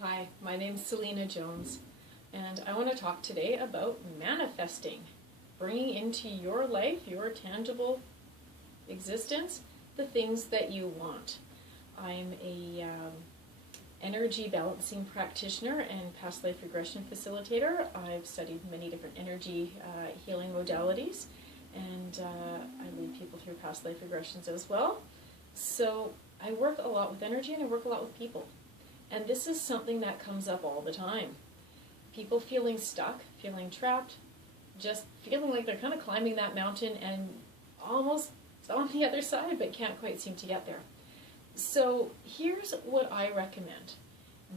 Hi, my name's Selena Jones, and I want to talk today about manifesting, bringing into your life, your tangible existence, the things that you want. I'm a energy balancing practitioner and past life regression facilitator. I've studied many different energy healing modalities, and I lead people through past life regressions as well. So I work a lot with energy and I work a lot with people. And this is something that comes up all the time. People feeling stuck, feeling trapped, just feeling like they're kind of climbing that mountain and almost on the other side, but can't quite seem to get there. So here's what I recommend.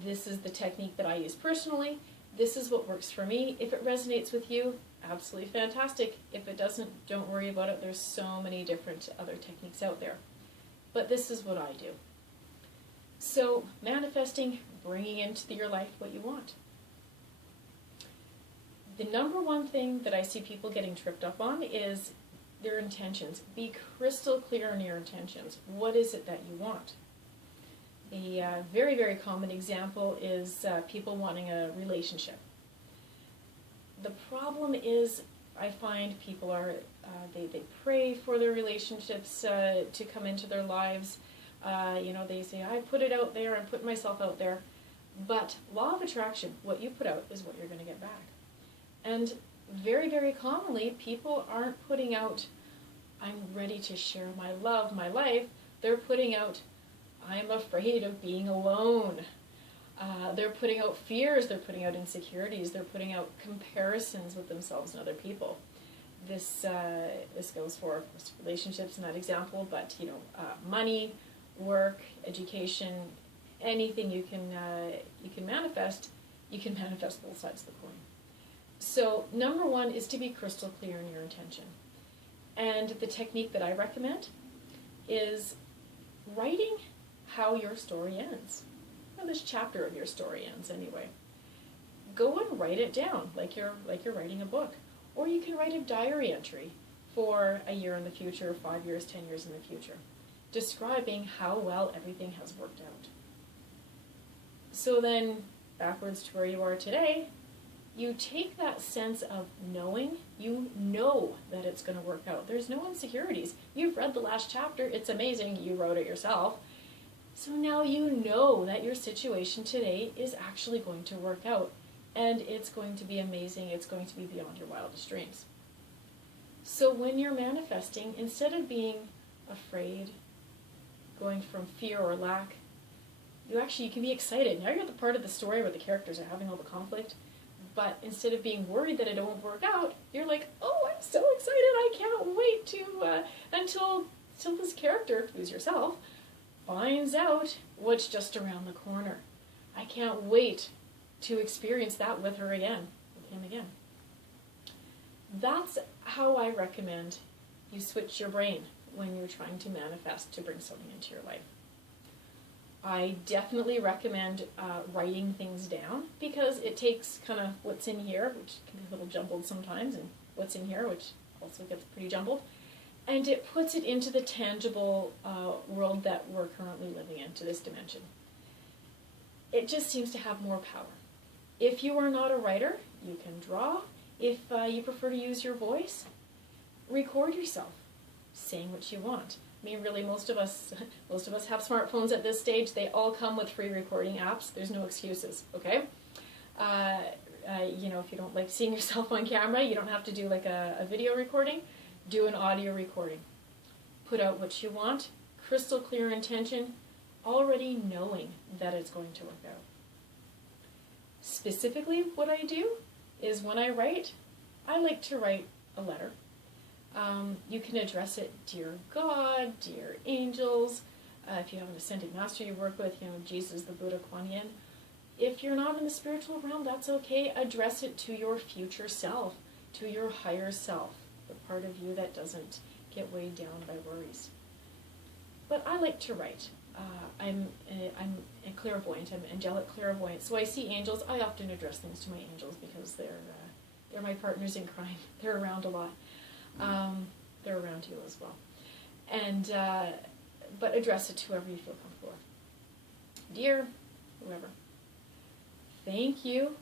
This is the technique that I use personally. This is what works for me. If it resonates with you, absolutely fantastic. If it doesn't, don't worry about it. There's so many different other techniques out there. But this is what I do. So, manifesting, bringing into your life what you want. The number one thing that I see people getting tripped up on is their intentions. Be crystal clear on your intentions. What is it that you want? The very, very common example is people wanting a relationship. The problem is, I find people are, they pray for their relationships to come into their lives. They say, I put it out there, I'm putting myself out there. But law of attraction, what you put out is what you're going to get back. And very, very commonly, people aren't putting out, I'm ready to share my love, my life. They're putting out, I'm afraid of being alone. They're putting out fears, they're putting out insecurities, they're putting out comparisons with themselves and other people. This goes for relationships in that example, but money, work, education, anything you can manifest, you can manifest both sides of the coin. So number one is to be crystal clear in your intention. And the technique that I recommend is writing how your story ends. How this chapter of your story ends anyway. Go and write it down like you're writing a book. Or you can write a diary entry for a year in the future, 5 years, 10 years in the future, describing how well everything has worked out. So then, backwards to where you are today, you take that sense of knowing, you know that it's going to work out. There's no insecurities. You've read the last chapter, it's amazing, you wrote it yourself. So now you know that your situation today is actually going to work out. And it's going to be amazing, it's going to be beyond your wildest dreams. So when you're manifesting, instead of being afraid, going from fear or lack, you can be excited. Now you're at the part of the story where the characters are having all the conflict, but instead of being worried that it won't work out, you're like, oh, I'm so excited, I can't wait to until this character, who's yourself, finds out what's just around the corner. I can't wait to experience that with her again, with him again. That's how I recommend you switch your brain when you're trying to manifest to bring something into your life. I definitely recommend writing things down because it takes kind of what's in here, which can be a little jumbled sometimes, and what's in here, which also gets pretty jumbled, and it puts it into the tangible world that we're currently living in, to this dimension. It just seems to have more power. If you are not a writer, you can draw. If you prefer to use your voice, record yourself saying what you want. I mean, really, most of us have smartphones at this stage. They all come with free recording apps. There's no excuses, okay? If you don't like seeing yourself on camera, you don't have to do like a video recording. Do an audio recording. Put out what you want, crystal clear intention, already knowing that it's going to work out. Specifically, what I do is when I write, I like to write a letter. You can address it, Dear God, Dear Angels, if you have an ascended master you work with, Jesus, the Buddha, Kuan Yin. If you're not in the spiritual realm, that's okay. Address it to your future self, to your higher self, the part of you that doesn't get weighed down by worries. But I like to write. I'm a clairvoyant, I'm angelic clairvoyant, so I see angels. I often address things to my angels because they're my partners in crime. They're around a lot. They're around you as well. And but address it to whoever you feel comfortable with. Dear, whoever. thank you,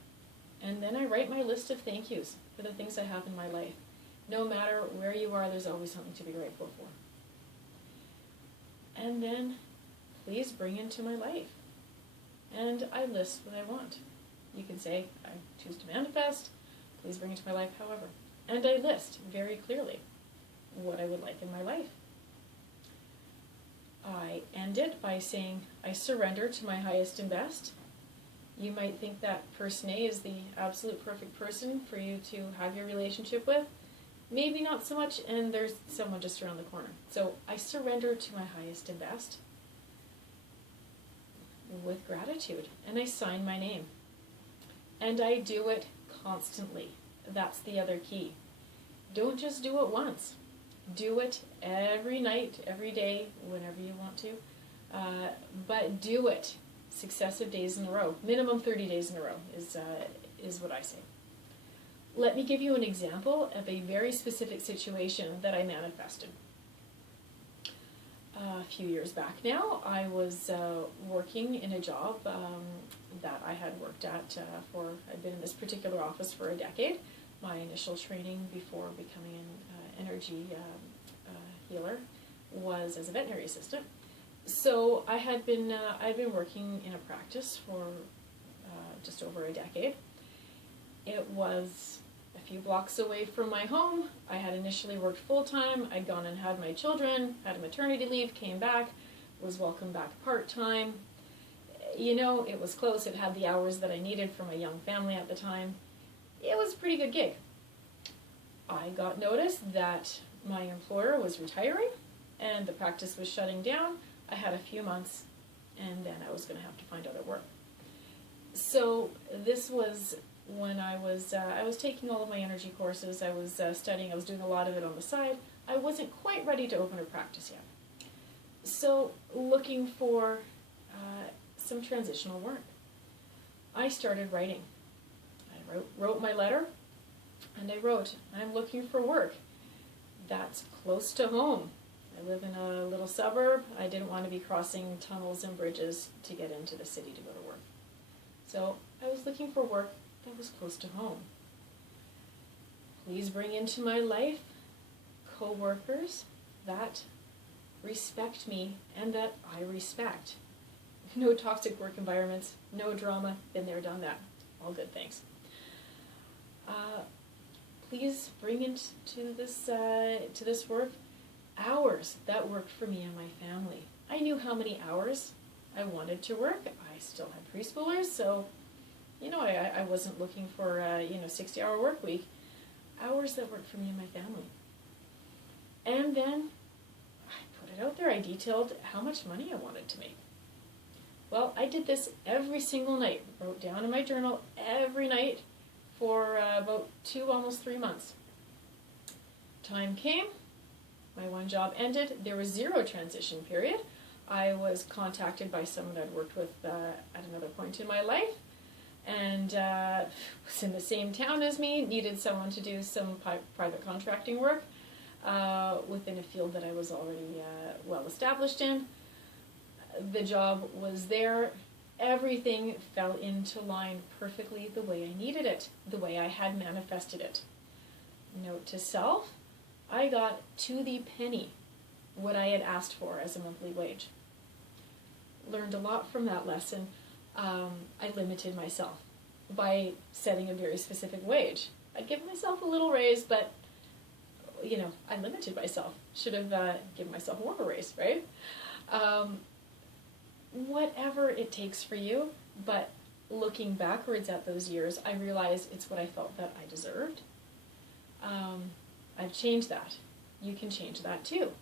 and then I write my list of thank yous for the things I have in my life. No matter where you are, there's always something to be grateful for. And then, please bring into my life. And I list what I want. You can say, I choose to manifest, please bring into my life, however. And I list very clearly what I would like in my life. I end it by saying, I surrender to my highest and best. You might think that person A is the absolute perfect person for you to have your relationship with. Maybe not so much, and there's someone just around the corner. So I surrender to my highest and best with gratitude, and I sign my name. And I do it constantly. That's the other key. Don't just do it once. Do it every night, every day, whenever you want to. But do it successive days in a row. Minimum 30 days in a row is what I say. Let me give you an example of a very specific situation that I manifested. A few years back now, I was working in a job that I had worked at I'd been in this particular office for a decade. My initial training before becoming an energy healer was as a veterinary assistant. So I'd been working in a practice for just over a decade. It was a few blocks away from my home. I had initially worked full-time. I'd gone and had my children, had a maternity leave, came back, was welcomed back part-time. You know, it was close. It had the hours that I needed for my young family at the time. It was a pretty good gig. I got notice that my employer was retiring and the practice was shutting down. I had a few months and then I was going to have to find other work. So this was when I was taking all of my energy courses. I was studying. I was doing a lot of it on the side. I wasn't quite ready to open a practice yet. So looking for some transitional work. I started writing. I wrote my letter, and I wrote, I'm looking for work that's close to home. I live in a little suburb. I didn't want to be crossing tunnels and bridges to get into the city to go to work. So I was looking for work that was close to home. Please bring into my life co-workers that respect me and that I respect. No toxic work environments, no drama, been there, done that. All good things. Please bring into this work hours that worked for me and my family. I knew how many hours I wanted to work. I still had preschoolers, so you know I wasn't looking for 60-hour work week. Hours that worked for me and my family. And then I put it out there. I detailed how much money I wanted to make. Well, I did this every single night. Wrote down in my journal every night for about 2, almost 3 months. Time came. My one job ended. There was 0 transition period. I was contacted by someone I'd worked with at another point in my life, and was in the same town as me, needed someone to do some private contracting work within a field that I was already well established in. The job was there. Everything fell into line perfectly the way I needed it, the way I had manifested it. Note to self, I got to the penny what I had asked for as a monthly wage. Learned a lot from that lesson. I limited myself by setting a very specific wage. I'd given myself a little raise, but I limited myself. Should have given myself more of a raise, right? Whatever it takes for you, but looking backwards at those years, I realized it's what I felt that I deserved. I've changed that. You can change that too.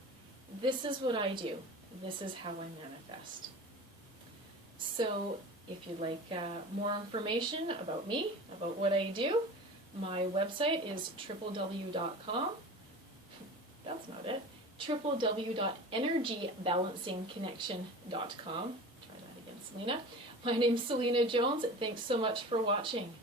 This is what I do. This is how I manifest. So if you'd like more information about me, about what I do, my website is www.com. That's not it. www.energybalancingconnection.com. Try that again, Selena. My name's Selena Jones. Thanks so much for watching.